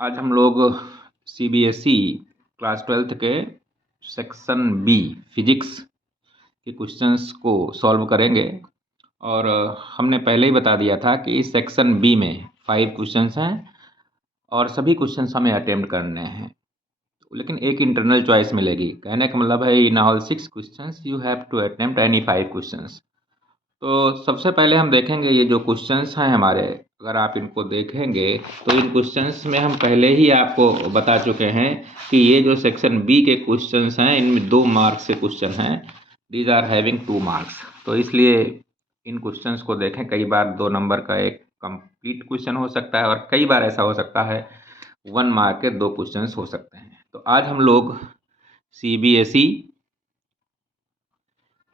आज हम लोग सीबीएसई क्लास 12th के सेक्शन बी फिजिक्स के क्वेश्चंस को सॉल्व करेंगे। और हमने पहले ही बता दिया था कि सेक्शन बी में 5 क्वेश्चंस हैं और सभी क्वेश्चंस हमें अटेम्प्ट करने हैं, लेकिन एक इंटरनल चॉइस मिलेगी। कहने का मतलब है in all 6 questions you have to attempt any 5 questions. तो सबसे पहले हम देखेंगे ये जो क्वेश्चंस हैं हमारे, अगर आप इनको देखेंगे तो इन क्वेश्चंस में हम पहले ही आपको बता चुके हैं कि ये जो सेक्शन बी के क्वेश्चंस हैं इनमें 2 मार्क्स से क्वेश्चन हैं। These are having 2 marks. तो इसलिए इन क्वेश्चंस को देखें। कई बार 2 नंबर का एक कंप्लीट क्वेश्चन हो सकता है और कई बार ऐसा हो सकता है 1 मार्क के 2 क्वेश्चंस हो सकते हैं। तो आज हम लोग CBSE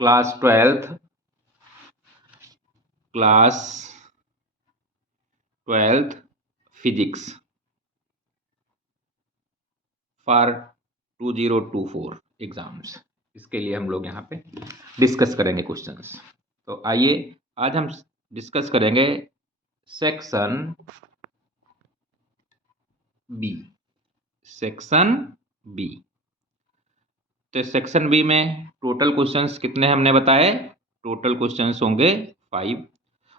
class 12th physics for 2024 exams, इसके लिए हम लोग यहाँ पे डिस्कस करेंगे क्वेश्चंस। तो आइए आज हम डिस्कस करेंगे सेक्शन बी। सेक्शन बी, तो सेक्शन बी में टोटल क्वेश्चंस कितने हमने बताए? टोटल क्वेश्चंस होंगे 5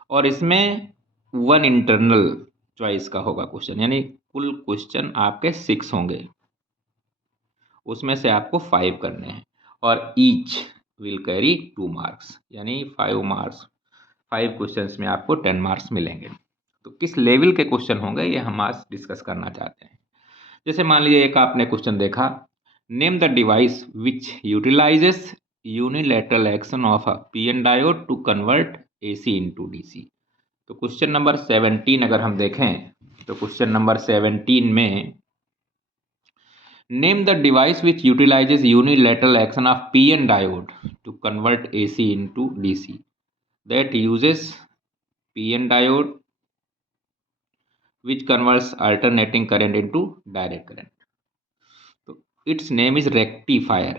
और इसमें 1 इंटरनल चॉइस का होगा क्वेश्चन, यानी कुल क्वेश्चन आपके 6 होंगे, उसमें से आपको 5 करने हैं और ईच विल कैरी 2 मार्क्स, यानी 5 मार्क्स। 5 क्वेश्चंस में आपको 10 मार्क्स मिलेंगे। तो किस लेवल के क्वेश्चन होंगे ये हम आज डिस्कस करना चाहते हैं। जैसे मान लीजिए एक आपने क्वेश्चन देखा, name the device which utilises unilateral action of a PN diode to convert AC into DC. तो क्वेश्चन नंबर 17 अगर हम देखें तो क्वेश्चन नंबर 17 में name the device which utilizes unilateral action of PN diode to convert AC into DC. That uses PN diode which converts alternating current into direct current. So its name is rectifier.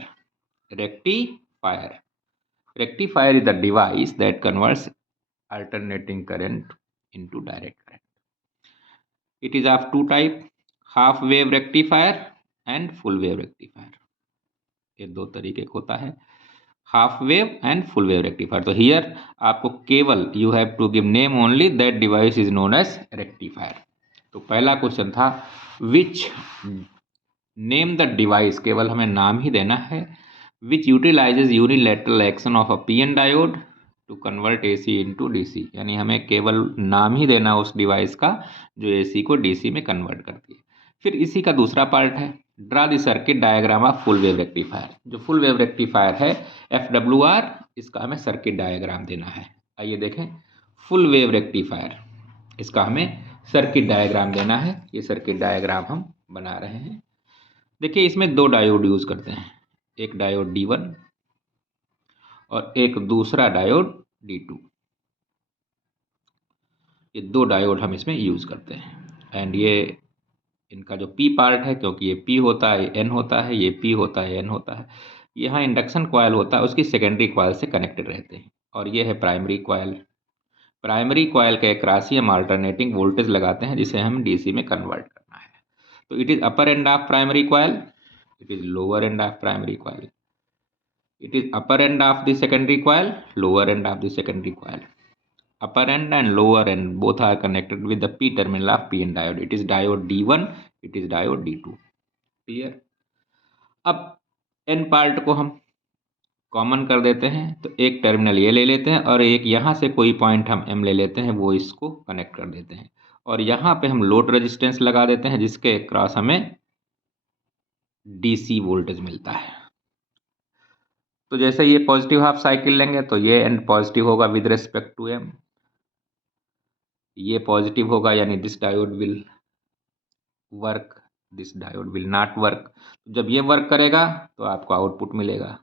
Rectifier. Rectifier is the device that converts alternating current into direct current. It is of 2 types, half wave rectifier and full wave rectifier. ये 2 तरीके का होता है, half wave and full wave rectifier. तो here आपको केवल you have to give name only, that device is known as rectifier. तो पहला क्वेश्चन था विच, नेम द डिवाइस, केवल हमें नाम ही देना है, which utilizes unilateral action of a PN diode to convert AC into DC, यानी हमें केवल नाम ही देना उस डिवाइस का जो एसी को डीसी में कन्वर्ट करती है। फिर इसी का दूसरा पार्ट है draw the circuit diagram of full wave rectifier. जो फुल वेव रेक्टिफायर है FWR, इसका हमें सर्किट डायग्राम देना है। आइए देखें फुल वेव रेक्टिफायर, इसका हमें सर्किट डायग्राम देना है। ये सर्किट डायग्राम हम बना रहे हैं। देखिए इसमें 2 डायोड यूज करते हैं, एक डायोड D1 और एक दूसरा डायोड D2। ये 2 डायोड हम इसमें यूज करते हैं। एंड ये इनका जो P पार्ट है, क्योंकि ये P होता है, N होता है, ये P होता है, N होता है, यहाँ इंडक्शन कॉयल होता है, उसकी सेकेंडरी कॉयल से कनेक्टेड रहते हैं। और ये है प्राइमरी कॉयल। प्राइमरी कॉयल के अक्रॉस ही हम अल्टरनेटिंग वोल्टेज लगाते हैं, जिसे हम डीसी में कन्वर्ट करना है। तो it is upper end of primary coil, it is lower end of primary coil, it is upper end of the secondary coil, lower end of the secondary coil. Upper end and lower end both are connected with the P terminal of PN diode. It is diode D1, it is diode D2. Clear? अब N part को हम common कर देते हैं, तो एक terminal ये ले लेते हैं और एक यहाँ से कोई पॉइंट हम M ले लेते हैं, वो इसको कनेक्ट कर देते हैं और यहाँ पे हम लोड रेजिस्टेंस लगा देते हैं, जिसके क्रॉस हमें DC वोल्टेज मिलता है। तो जैसे ये पॉजिटिव हाफ साइकिल लेंगे तो ये एंड पॉजिटिव होगा विद रेस्पेक्ट टू M, ये पॉजिटिव होगा, यानी this diode will work, this diode will not work. जब ये वर्क करेगा तो आपको आउटपुट मिलेगा,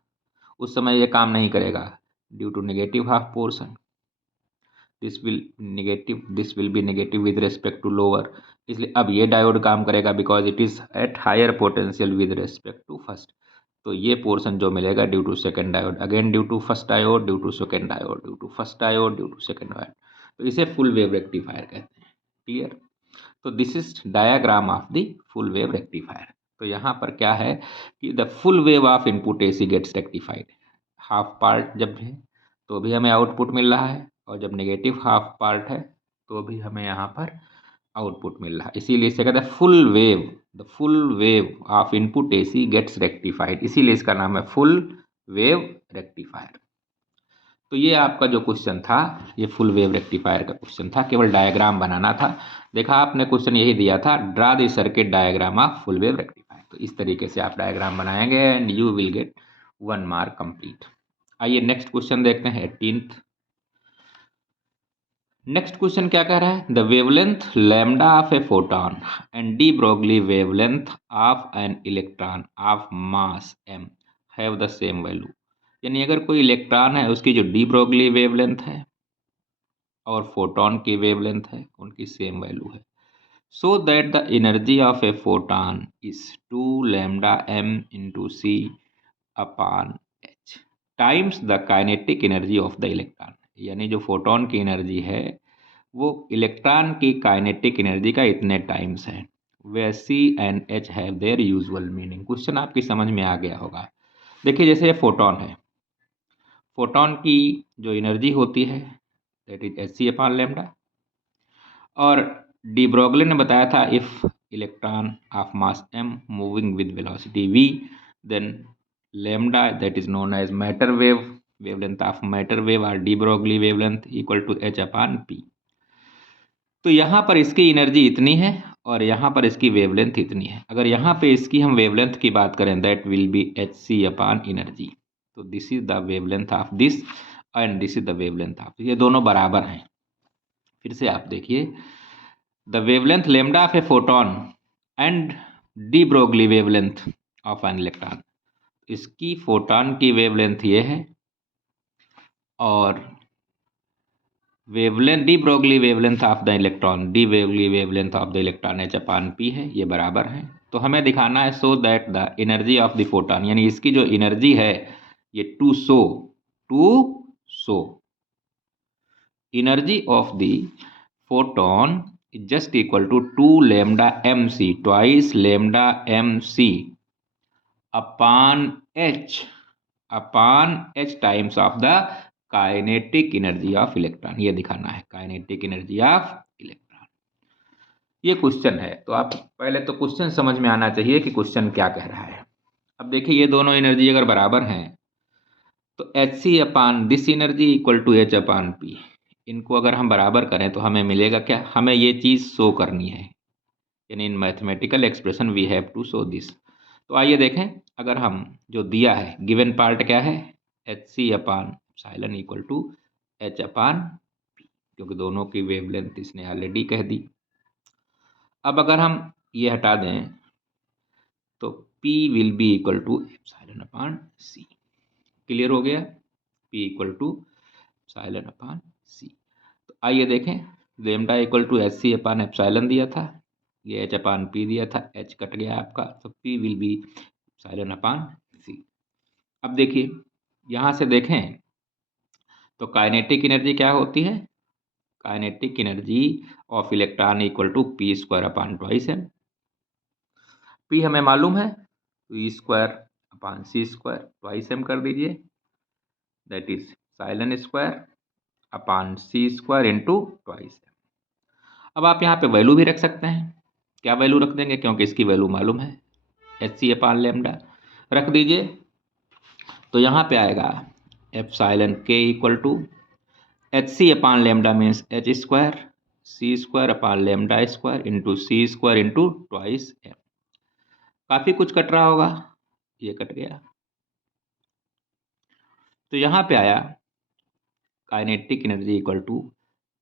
उस समय ये काम नहीं करेगा due to negative half portion, this will be negative with respect to lower. इसलिए अब ये डायोड काम करेगा because it is at higher potential with respect to first. तो ये पोर्शन जो मिलेगा due to second diode, again due to first diode, due to second diode, due to first diode, due to second diode. तो इसे full wave rectifier कहते हैं। Clear? तो this is diagram of the full wave rectifier. तो यहाँ पर क्या है कि the full wave of input AC gets rectified. Half part जब है तो भी हमें आउटपुट मिल रहा है, और जब नेगेटिव हाफ पार्ट है तो भी हमें यहाँ पर आउटपुट मिल रहा है। इसीलिए इसे कहते हैं full wave. The full wave of input AC gets rectified, इसीलिए इसका नाम है फुल वेव रेक्टिफायर। तो ये आपका जो क्वेश्चन था, ये फुल वेव रेक्टिफायर का क्वेश्चन था, केवल डायग्राम बनाना था। देखा आपने, क्वेश्चन यही दिया था, draw the circuit diagram of full wave rectifier. तो इस तरीके से आप डायग्राम बनाएंगे and you will get 1 mark complete. आइए नेक्स्ट क्वेश्चन देखते हैं 18th। नेक्स्ट क्वेश्चन क्या कह रहा है, the wavelength lambda of a photon and de Broglie wavelength of an electron of mass m have the same value. यानी अगर कोई इलेक्ट्रॉन है, उसकी जो डी ब्रोगली वेवलेंथ है और फोटॉन की वेवलेंथ है, उनकी सेम वैल्यू है। So that the energy of a photon is 2 lambda m into c upon h times the kinetic energy of the electron. यानी जो फोटॉन की एनर्जी है वो इलेक्ट्रॉन की काइनेटिक एनर्जी का इतने टाइम्स है। Where C and H have their usual meaning. Question आपकी समझ में आ गया होगा। देखिए जैसे ये फोटॉन है, फोटॉन की जो एनर्जी होती है that is H C upon lambda, और डी ब्रोगली ने बताया था if electron of mass m moving with velocity v, then lambda that is known as matter wave, wavelength of matter wave और de Broglie wavelength equal to h upon p। तो यहाँ पर इसकी energy इतनी है और यहाँ पर इसकी वेवलेंथ इतनी है। अगर यहाँ पे इसकी हम वेवलेंथ की बात करें that will be H C upon energy. तो this is the wavelength of this and this is the wavelength of, ये दोनों बराबर हैं। फिर से आप देखिए, the wavelength lambda of a photon and de Broglie wavelength of an electron. इसकी फोटोन की वेवलेंथ ये है और wavelength de Broglie wavelength of the electron, de Broglie wavelength of the electron H upon P है, ये बराबर है। तो हमें दिखाना है so that the energy of the photon, यानी इसकी जो एनर्जी है ये to so energy of the photon is just equal to 2 lambda m c, twice lambda m c upon h times of the kinetic energy of electron. ये दिखाना है kinetic energy of electron. ये question है, तो आप पहले तो question समझ में आना चाहिए कि क्वेश्चन क्या कह रहा है। अब देखिए ये दोनों एनर्जी अगर बराबर हैं तो h c upon this energy equal to h upon p, इनको अगर हम बराबर करें तो हमें मिलेगा क्या, हमें ये चीज़ शो करनी है, यानी in mathematical expression we have to show this. तो आइए देखें, अगर हम जो दिया है गिवन पार्ट क्या है, h c upon epsilon equal to h upon p, क्योंकि दोनों की वेवलेंथ इसने ऑलरेडी कह दी। अब अगर हम ये हटा दें तो P will be equal to epsilon upon c. Clear हो गया, P equal to epsilon upon c. तो आइए देखें, lambda equal to h c upon epsilon दिया था, ये एच अपान पी दिया था, एच कट गया आपका, तो P विल बी साइलन अपान सी। अब देखिए यहाँ से देखें तो काइनेटिक एनर्जी क्या होती है, kinetic energy of electron equal to p square upon twice m. P हमें मालूम है तो e square upon c square twice m कर दीजिए, that is epsilon square upon c square into twice m. अब आप यहाँ पे वैल्यू भी रख सकते हैं, क्या वैल्यू रख देंगे, क्योंकि इसकी वैल्यू मालूम है एच सी अपान लेमडा, रख दीजिए। तो यहाँ पे आएगा एप्साइलन के equal to h c upon lambda means h square, c square upon lambda square into c square into twice m. काफ़ी कुछ कट रहा होगा, ये कट गया, तो यहाँ पे आया kinetic energy equal to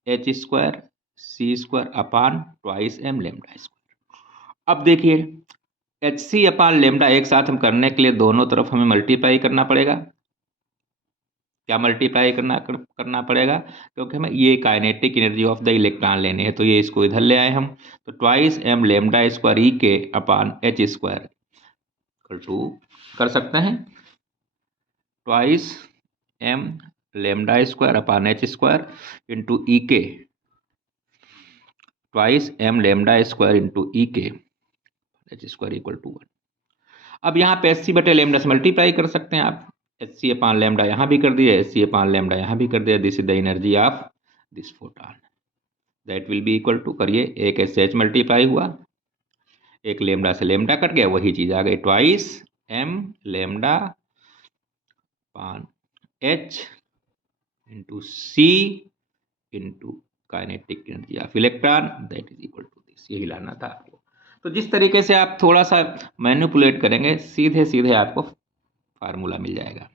h square c square upon twice M lambda square. अब देखिए एच सी अपान लेमडा एक साथ हम करने के लिए दोनों तरफ हमें मल्टीप्लाई करना पड़ेगा। क्या मल्टीप्लाई करना पड़ेगा, क्योंकि हमें ये kinetic energy of the electron लेने हैं, तो ये इसको इधर ले आए हम, तो twice M lambda square E K upon H square equal to कर सकते हैं twice M lambda square upon H square into E K twice m lambda square into E K H square equal to 1। अब यहाँ पे H C बटे lambda से multiply कर सकते हैं आप, एच सी अपान लेमडा यहाँ भी कर दिया, एच सी अपान लेमडा यहाँ भी कर दिया। This is the energy of this photon, that will be equal to, करिए, एक एच से एच मल्टीप्लाई हुआ, एक लेमडा से लेमडा कट गया, वही चीज आ गई, twice m lambda upon h into c into kinetic energy of electron, that is equal to this. यही लाना था आपको। तो जिस तरीके से आप थोड़ा सा मैनिपुलेट करेंगे, सीधे सीधे आपको फार्मूला मिल जाएगा,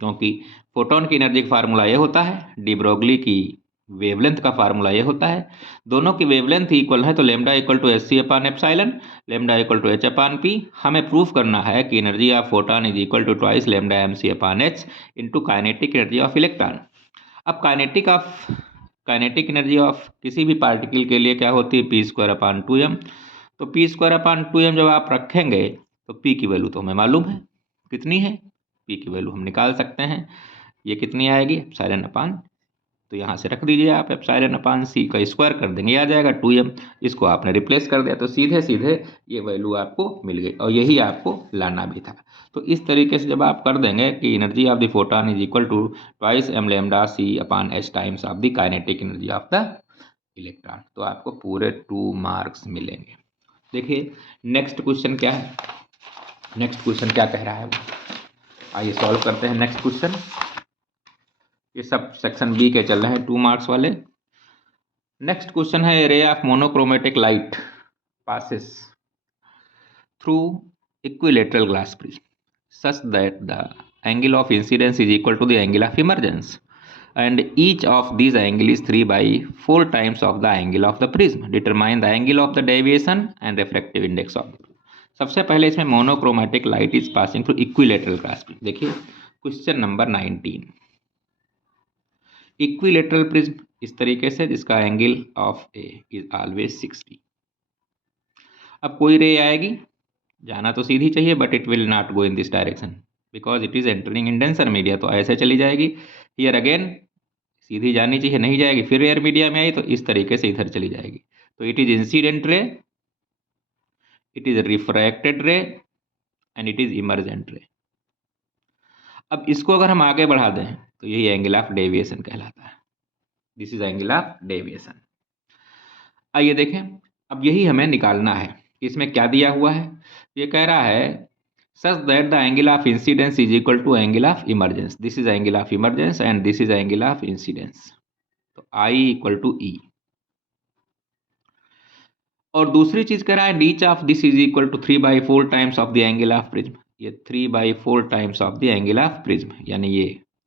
क्योंकि फोटोन की एनर्जी का फार्मूला ये होता है, डी ब्रोगली की वेवलेंथ का फार्मूला ये होता है, दोनों की वेवलेंथ इक्वल है तो lambda equal to h c upon epsilon, lambda equal to h upon p. हमें प्रूफ करना है कि energy of photon is equal to twice lambda m c upon h into kinetic energy of electron. अब kinetic energy of किसी भी particle के लिए क्या होती है, p square upon two M. तो p square upon two m जब आप रखेंगे तो पी की वैल्यू तो हमें मालूम है कितनी है, पी की वैल्यू हम निकाल सकते हैं, ये कितनी आएगी, एप्सिलॉन अपान, तो यहाँ से रख दीजिए आप, एप्सिलॉन अपान सी का स्क्वायर कर देंगे, आ जाएगा 2m, इसको आपने रिप्लेस कर दिया तो सीधे सीधे ये वैल्यू आपको मिल गई, और यही आपको लाना भी था। तो इस तरीके से जब आप कर देंगे कि energy of the photon is equal to twice m lambda c upon h times of the kinetic energy of the electron, तो आपको पूरे 2 मार्क्स मिलेंगे। देखिए नेक्स्ट क्वेश्चन क्या है, नेक्स्ट क्वेश्चन क्या कह रहा है, आइए सॉल्व करते हैं नेक्स्ट क्वेश्चन। ये सब सेक्शन बी के चल रहे हैं 2 मार्क्स वाले। नेक्स्ट क्वेश्चन है, ray of monochromatic light passes through equilateral glass prism such that the angle of incidence is equal to the angle of emergence and each of these angle is 3/4 times of the angle of the prism. Determine the angle of the deviation and refractive index of the prism. सबसे पहले इसमें monochromatic light is passing through equilateral glass prism. देखिए question number 19, equilateral prism इस तरीके से जिसका angle of A is always 60। अब कोई रे आएगी, जाना तो सीधी चाहिए, but it will not go in this direction because it is entering in denser media, तो ऐसे चली जाएगी। हियर अगेन सीधी जानी चाहिए, नहीं जाएगी, फिर एयर मीडिया में आई तो इस तरीके से इधर चली जाएगी। तो it is incident ray, it is refracted रे एंड इट इज इमर्जेंट रे। अब इसको अगर हम आगे बढ़ा दें तो यही एंगल ऑफ डेविएशन कहलाता है, this is angle of deviation. आइए देखें, अब यही हमें निकालना है। इसमें क्या दिया हुआ है, ये कह रहा है such that the angle of incidence is equal to angle of emergence, this is angle of emergence and this is angle of incidence, तो I equal to E। और दूसरी चीज कह रहा है each of this is equal to 3/4 times of the angle of prism, ये 3/4 times of the angle of prism, यानी ये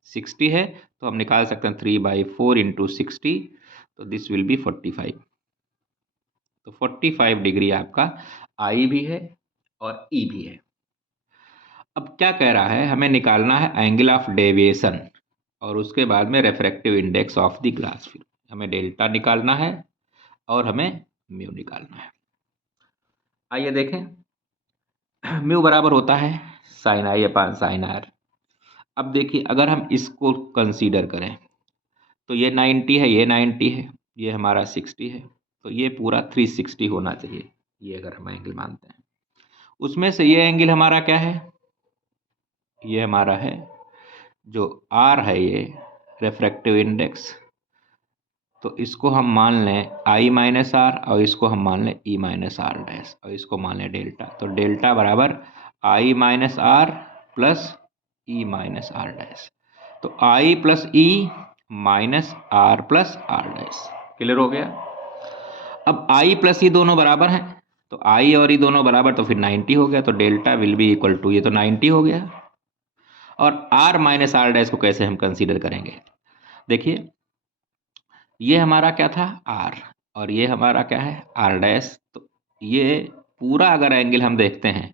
60 है तो हम निकाल सकते हैं 3/4 इंटू 60, तो दिस विल बी 45, तो 45 डिग्री आपका I भी है और E भी है। अब क्या कह रहा है, हमें निकालना है एंगल ऑफ डेविएशन और उसके बाद में refractive index of the glass film, हमें डेल्टा निकालना है और हमें म्यू निकालना है। आइए देखें, म्यू बराबर होता है साइन आई अपान साइन आर। अब देखिए अगर हम इसको कंसीडर करें तो ये 90 है, ये 90 है, ये हमारा 60 है, तो ये पूरा 360 होना चाहिए, ये अगर हम एंगल मानते हैं। उसमें से ये एंगल हमारा क्या है, ये हमारा है जो आर है, ये रेफ्रेक्टिव इंडेक्स, तो इसको हम मान लें आई माइनस आर और इसको हम मान लें ई माइनस आर डैश और इसको मान लें डेल्टा, तो डेल्टा बराबर I minus R plus E minus R dash, तो I plus E minus R plus R dash. Clear हो गया। अब आई प्लस ई दोनों बराबर हैं, तो आई और ई दोनों बराबर, तो फिर 90 हो गया, तो delta will be equal to, ये तो 90 हो गया। और r माइनस आर डैश को कैसे हम कंसीडर करेंगे, देखिए ये हमारा क्या था r और ये हमारा क्या है r डैश, तो ये पूरा अगर एंगल हम देखते हैं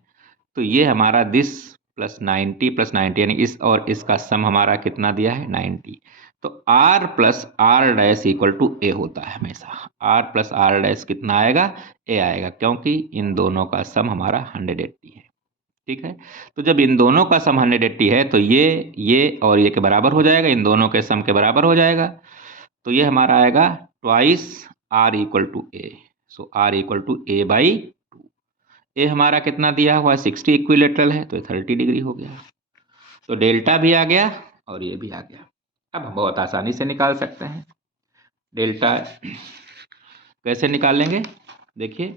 तो ये हमारा दिस प्लस 90 यानी इस और इसका सम हमारा कितना दिया है 90, तो r plus R dash equal to A होता है हमेशा, r प्लस आर डैश कितना आएगा, a आएगा, क्योंकि इन दोनों का सम हमारा 180 है। ठीक है, तो जब इन दोनों का सम 180 है तो ये और ये के बराबर हो जाएगा, इन दोनों के सम के बराबर हो जाएगा, तो ये हमारा आएगा twice R equal to A, so R equal to A by two. A हमारा कितना दिया हुआ है 60 इक्विलेटरल है, तो 30 डिग्री हो गया। तो डेल्टा भी आ गया और ये भी आ गया। अब हम बहुत आसानी से निकाल सकते हैं डेल्टा। कैसे निकालेंगे देखिए,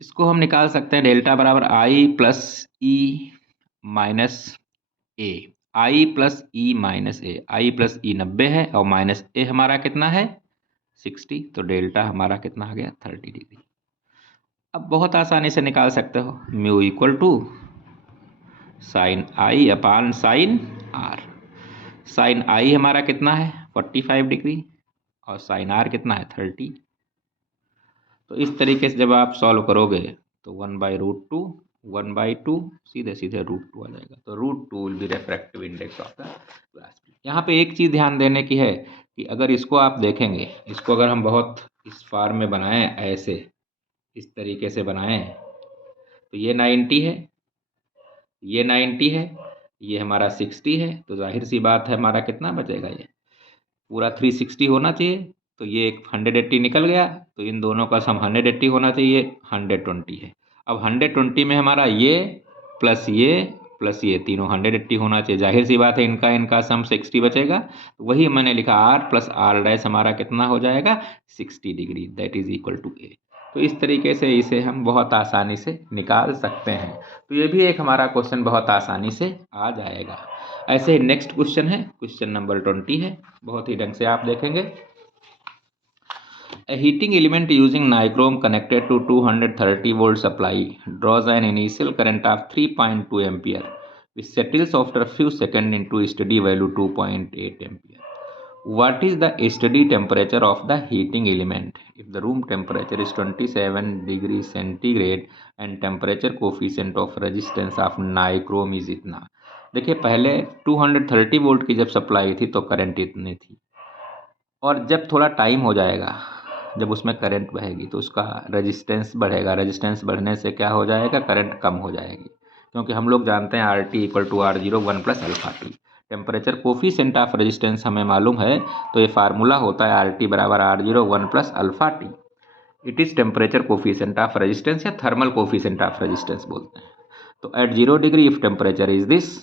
इसको हम निकाल सकते हैं डेल्टा बराबर आई प्लस ई माइनस ए। आई प्लस ई माइनस ए, आई प्लस ई 90 है और माइनस ए हमारा कितना है 60, तो डेल्टा हमारा कितना आ गया 30 डिग्री। अब बहुत आसानी से निकाल सकते हो, mu equal to sine I upon sine R. Sine I हमारा कितना है 45 डिग्री और साइन आर कितना है 30। तो इस तरीके से जब आप सॉल्व करोगे तो 1/√2 1/2 सीधे सीधे √2 आ जाएगा। तो √2 will be refractive index of the glass plate. यहाँ पे एक चीज़ ध्यान देने की है कि अगर इसको आप देखेंगे, इसको अगर हम बहुत इस फॉर्म में बनाएं, ऐसे इस तरीके से बनाएं, तो ये 90 है, ये 90 है, ये हमारा 60 है, तो जाहिर सी बात है हमारा कितना बचेगा, ये पूरा 360 होना चाहिए। तो ये एक 180 निकल गया, तो इन दोनों का सम 180 होना चाहिए, 120 है। अब 120 में हमारा ये प्लस ये तीनों 180 होना चाहिए, जाहिर सी बात है इनका सम 60 बचेगा। तो वही मैंने लिखा आर प्लस आर डैश हमारा कितना हो जाएगा 60 degree, that is equal to A. तो इस तरीके से इसे हम बहुत आसानी से निकाल सकते हैं। तो ये भी एक हमारा क्वेश्चन बहुत आसानी से आ जाएगा। ऐसे नेक्स्ट क्वेश्चन है, क्वेश्चन नंबर 20 है, बहुत ही ढंग से आप देखेंगे। A heating element using nichrome connected to 230 volt supply draws an initial current of 3.2 ampere which settles after a few seconds into steady value 2.8 ampere. What is the steady temperature of the heating element if the room temperature is 27 degrees centigrade and temperature coefficient of resistance of nichrome is इतना। देखिए पहले 230 volt की जब supply थी तो current इतनी थी, और जब थोड़ा टाइम हो जाएगा, जब उसमें करंट बहेगी तो उसका रेजिस्टेंस बढ़ेगा, रेजिस्टेंस बढ़ने से क्या हो जाएगा, करंट कम हो जाएगी। क्योंकि हम लोग जानते हैं r T equal to R0 1 plus alpha t. Temperature coefficient of resistance हमें मालूम है, तो ये फार्मूला होता है RT बराबर R0 1 plus alpha t. It is temperature coefficient of resistance या थर्मल कोफिशिएंट ऑफ रेजिस्टेंस बोलते हैं। तो at 0 degree if temperature is this,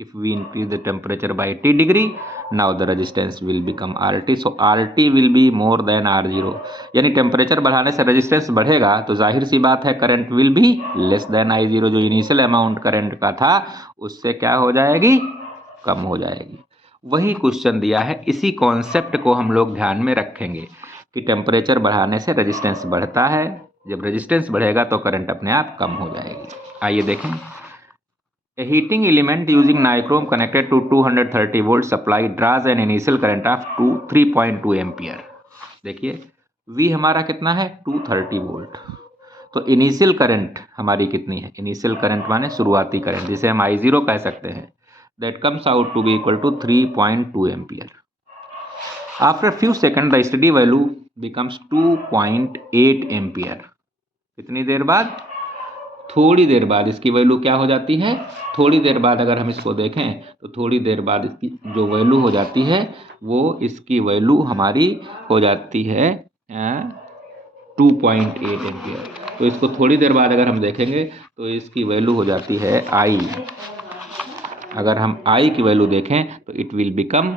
if we increase the temperature by T degree, now the resistance will become RT, so RT will be more than R0। यानी temperature बढ़ाने से resistance बढ़ेगा तो जाहिर सी बात है करंट विल भी less than I0, जो इनिशियल अमाउंट करंट का था उससे क्या हो जाएगी, कम हो जाएगी। वही क्वेश्चन दिया है, इसी कॉन्सेप्ट को हम लोग ध्यान में रखेंगे कि टेम्परेचर बढ़ाने से रेजिस्टेंस बढ़ता है, जब रेजिस्टेंस बढ़ेगा तो करंट अपने आप कम हो जाएगी। आइए देखें, A heating element using nichrome connected to 230 volt supply draws an initial current of 3.2 ampere. देखिए V हमारा कितना है 230 वोल्ट, तो इनिशियल करंट हमारी कितनी है, इनिशियल करंट माने शुरुआती करंट, जिसे हम I0 कह सकते हैं, that comes out to be equal to 3.2 ampere. After few second the steady value becomes 2.8 ampere. कितनी देर बाद, थोड़ी देर बाद इसकी वैल्यू क्या हो जाती है, थोड़ी देर बाद अगर हम इसको देखें तो थोड़ी देर बाद इसकी जो वैल्यू हो जाती है वो इसकी वैल्यू हमारी हो जाती है 2.8 एम्पियर। तो इसको थोड़ी देर बाद अगर हम देखेंगे तो इसकी वैल्यू हो जाती है आई। अगर हम आई की वैल्यू देखें तो इट विल बिकम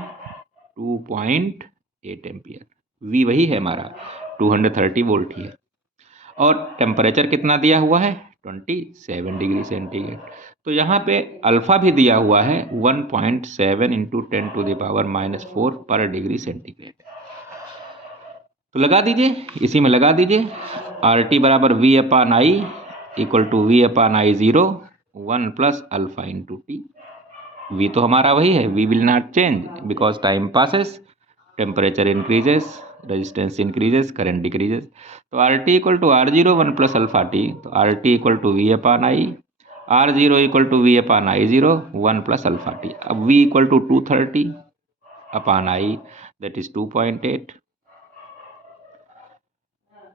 2.8 एम्पियर। वी वही है हमारा 230 वोल्ट ही है, और टेम्परेचर कितना दिया हुआ है 27 डिग्री सेंटीग्रेड। तो यहाँ पे अल्फा भी दिया हुआ है 1.7 इंटू 10⁻⁻4 पर डिग्री सेंटीग्रेड। तो लगा दीजिए, इसी में लगा दीजिए, आर टी बराबर V upon I equal to V upon I0 1 plus alpha into T. V तो हमारा वही है, V will not change because time passes, temperature increases, resistance increases, current decreases. तो R T equal to R0 1 plus alpha T, तो R T equal to V upon I, R0 equal to V upon I0 1 plus alpha T. अब V equal to 230 upon i, that is 2.8,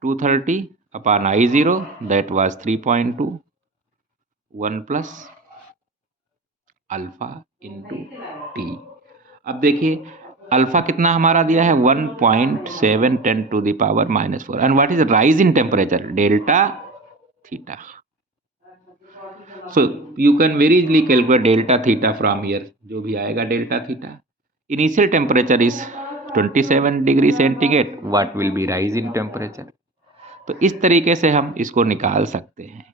230 upon I0 that was 3.2, 1 plus alpha into t. अब देखिए alpha कितना हमारा दिया है 1.710 to the power -4 and what is rise in temperature delta theta. So you can very easily calculate delta theta from here. जो भी आएगा delta theta. Initial temperature is 27 degree centigrade. What will be rise in temperature? तो इस तरीके से हम इसको निकाल सकते हैं.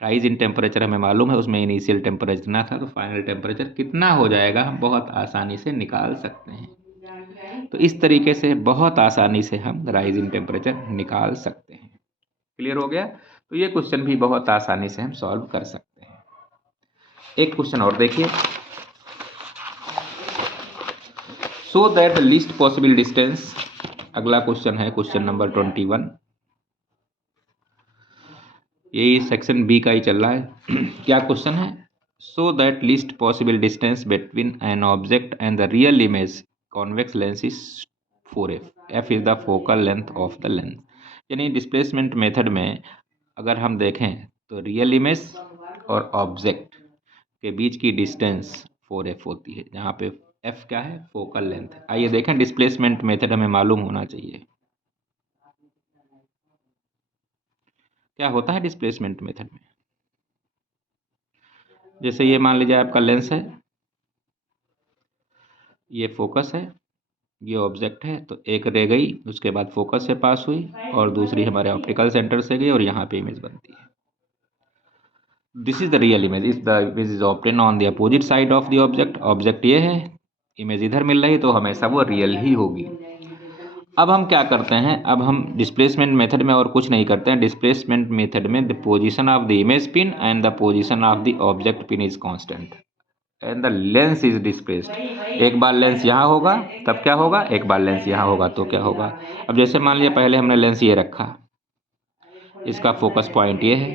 राइज इन टेम्परेचर हमें मालूम है, उसमें इनिशियल टेम्परेचर कितना था, तो फाइनल टेम्परेचर कितना हो जाएगा हम बहुत आसानी से निकाल सकते हैं. तो इस तरीके से बहुत आसानी से हम राइज इन टेम्परेचर निकाल सकते हैं. क्लियर हो गया. तो ये क्वेश्चन भी बहुत आसानी से हम सॉल्व कर सकते हैं. एक क्वेश्चन और देखिए. सो that the least possible distance. अगला क्वेश्चन है क्वेश्चन नंबर 21. यही सेक्शन बी का ही चल रहा है. क्या क्वेश्चन है? So that least possible distance between an object and the real image convex lens is 4f. f is the focal length of the lens. यानी डिस्प्लेसमेंट मेथड में अगर हम देखें तो रियल इमेज और ऑब्जेक्ट के बीच की डिस्टेंस 4f होती है, जहाँ पे f क्या है? Focal length. आइए देखें, डिस्प्लेसमेंट मेथड हमें मालूम होना चाहिए. क्या होता है डिस्प्लेसमेंट मेथड में? जैसे ये मान लीजिए आपका लेंस है, ये फोकस है, ये ऑब्जेक्ट है, तो एक रे गई, उसके बाद फोकस से पास हुई और दूसरी हमारे ऑप्टिकल सेंटर से गई और यहाँ पे इमेज बनती है. This is the real image. If the image is obtain on the opposite side of the object. Object ये है, इमेज इधर मिल रही, तो हमेशा वो रियल ही होगी. अब हम क्या करते हैं, अब हम डिस्प्लेसमेंट मेथड में और कुछ नहीं करते हैं. डिस्प्लेसमेंट मेथड में the position of the image pin and the position of the object pin is constant and the lens is displaced. एक बार लेंस यहाँ होगा तब क्या होगा, एक बार लेंस यहाँ होगा तो क्या होगा. अब जैसे मान लिया पहले हमने लेंस ये रखा, इसका फोकस पॉइंट ये है,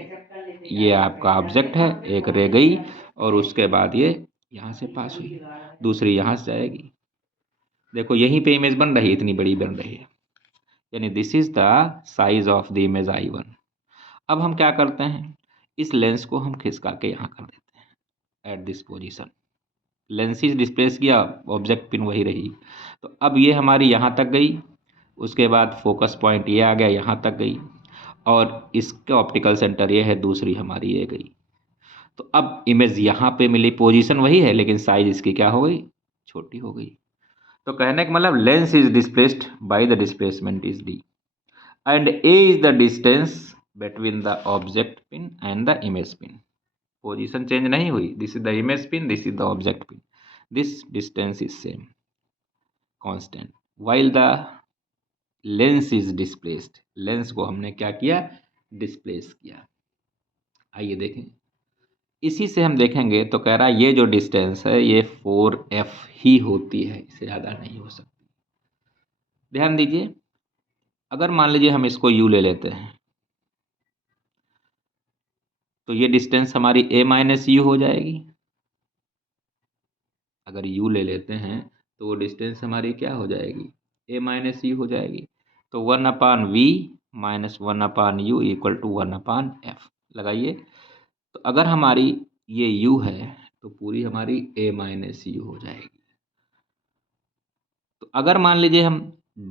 ये आपका ऑब्जेक्ट है, एक रे गई और उसके बाद ये यहाँ से पास हुई, दूसरी यहाँ से जाएगी. देखो यहीं पे इमेज बन रही है, इतनी बड़ी बन रही है, यानी this is the size of the image I1. अब हम क्या करते हैं, इस लेंस को हम खिसका के यहाँ कर देते हैं at this position. Lens is displace किया, ऑब्जेक्ट पिन वही रही. तो अब ये हमारी यहाँ तक गई, उसके बाद फोकस पॉइंट ये आ गया, यहाँ तक गई और इसका ऑप्टिकल सेंटर ये है, दूसरी हमारी ये गई. तो अब इमेज यहाँ पे मिली, पोजीशन वही है लेकिन साइज इसकी क्या हो गई, छोटी हो गई. तो कहने का मतलब lens is displaced by the displacement is d and a is the distance between the object pin and the image pin. Position change नहीं हुई. This is the image pin, this is the object pin. This distance is same, constant, while the lens is displaced. Lens को हमने क्या किया, displace किया. आइए देखें, इसी से हम देखेंगे तो कह रहा है ये जो डिस्टेंस है ये 4f ही होती है, इससे ज़्यादा नहीं हो सकती. ध्यान दीजिए, अगर मान लीजिए हम इसको u ले लेते हैं तो ये डिस्टेंस हमारी a माइनस यू हो जाएगी. अगर u ले लेते हैं तो वो डिस्टेंस हमारी क्या हो जाएगी, a माइनस यू हो जाएगी. तो 1/v minus 1/u equal to 1/f लगाइए. तो अगर हमारी ये u है तो पूरी हमारी a माइनस यू हो जाएगी. तो अगर मान लीजिए हम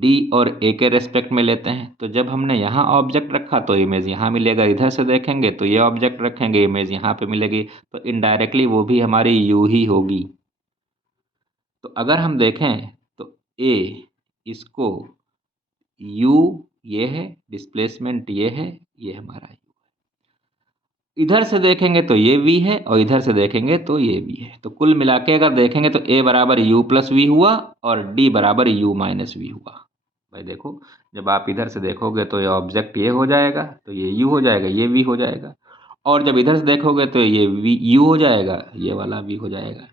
d और a के रेस्पेक्ट में लेते हैं तो जब हमने यहाँ ऑब्जेक्ट रखा तो इमेज यहाँ मिलेगा, इधर से देखेंगे तो ये ऑब्जेक्ट रखेंगे, इमेज यहाँ पे मिलेगी, तो इनडायरेक्टली वो भी हमारी u ही होगी. तो अगर हम देखें तो a इसको u ये है, डिस्प्लेसमेंट ये है, ये हमारा u. इधर से देखेंगे तो ये v है और इधर से देखेंगे तो ये v है. तो कुल मिला के अगर देखेंगे तो a बराबर u प्लस वी हुआ और d बराबर u माइनस वी हुआ. भाई देखो, जब आप इधर से देखोगे तो ये ऑब्जेक्ट ये हो जाएगा, तो ये u हो जाएगा, ये v हो जाएगा, और जब इधर से देखोगे तो ये u हो जाएगा, ये वाला v हो जाएगा.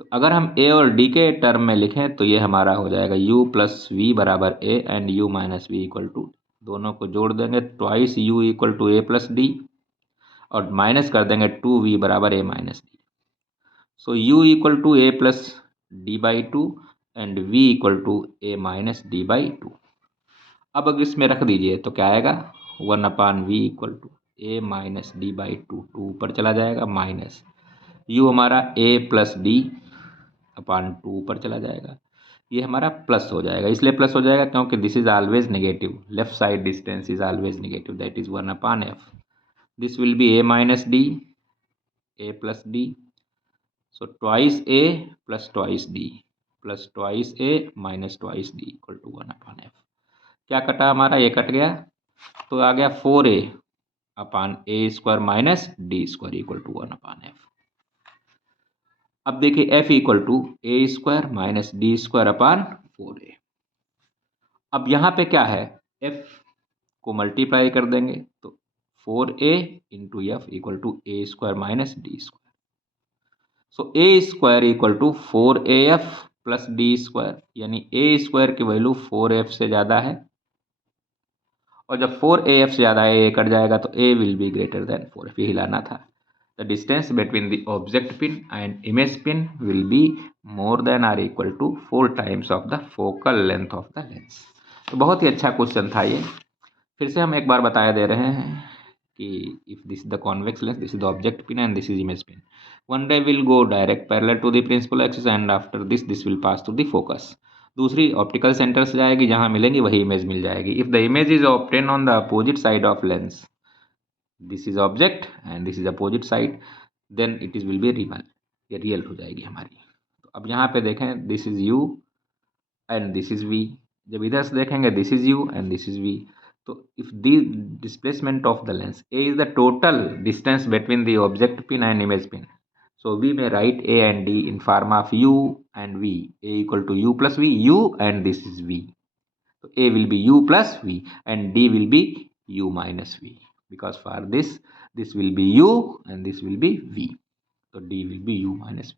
तो अगर हम a और d के टर्म में लिखें तो ये हमारा हो जाएगा u प्लस वी बराबर a and u minus v equal to, दोनों को जोड़ देंगे twice u equal to a plus d और माइनस कर देंगे 2v बराबर a minus d. So u equal to a plus d by two and v equal to a minus d by two. अब अगर इसमें रख दीजिए तो क्या आएगा, 1/v equal to a minus d by two, two ऊपर चला जाएगा, माइनस u हमारा a plus D upon two ऊपर चला जाएगा. ये हमारा प्लस हो जाएगा, इसलिए प्लस हो जाएगा क्योंकि this is always negative, left side distance is always negative, that is 1/f. This will B a minus d, a plus d, so twice a plus twice d plus twice a minus twice d equal to 1/f. क्या कटा हमारा, ये cut गया, तो आ गया 4a upon a square minus d square equal to 1/f. अब देखिए f equal to a square minus d square upon 4a. अब यहाँ पे क्या है, f को मल्टीप्लाई कर देंगे तो 4a into f equal to a square minus d square. So a square equal to 4af plus d square, यानी ए स्क्वायर की वैल्यू 4f से ज़्यादा है, और जब 4af से ज़्यादा है, ए कट जाएगा तो a will be greater than 4f, ये हिलाना था. The distance between the object pin and image pin will be more than or equal to 4 times of the focal length of the lens. तो बहुत ही अच्छा question था ये. फिर से हम एक बार बताया दे रहे हैं कि if this is the convex lens, this is the object pin and this is image pin. One ray will go direct parallel to the principal axis and after this will pass to the focus. दूसरी optical centre से जाएगी, जहाँ मिलेंगी वही image मिल जाएगी. If the image is obtain on the opposite side of lens, this is object and this is opposite side, then it is will be real, ये real हो जाएगी हमारी. तो अब यहाँ पे देखें, this is u and this is v. जब इधर से देखेंगे this is u and this is v. तो if the displacement of the lens A is the total distance between the object pin and image pin, so we may write a and d in form of u and v. A equal to u plus v, u and this is v. So a will be u plus v and d will be u minus v, because for this will be u and this will be v. तो d will be u minus v.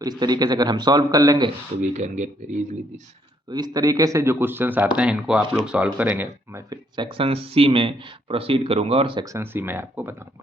तो इस तरीके से अगर हम solve कर लेंगे तो we can get very easily this. तो इस तरीके से जो क्वेश्चंस आते हैं इनको आप लोग सॉल्व करेंगे. मैं फिर सेक्शन सी में प्रोसीड करूंगा और सेक्शन सी में आपको बताऊंगा.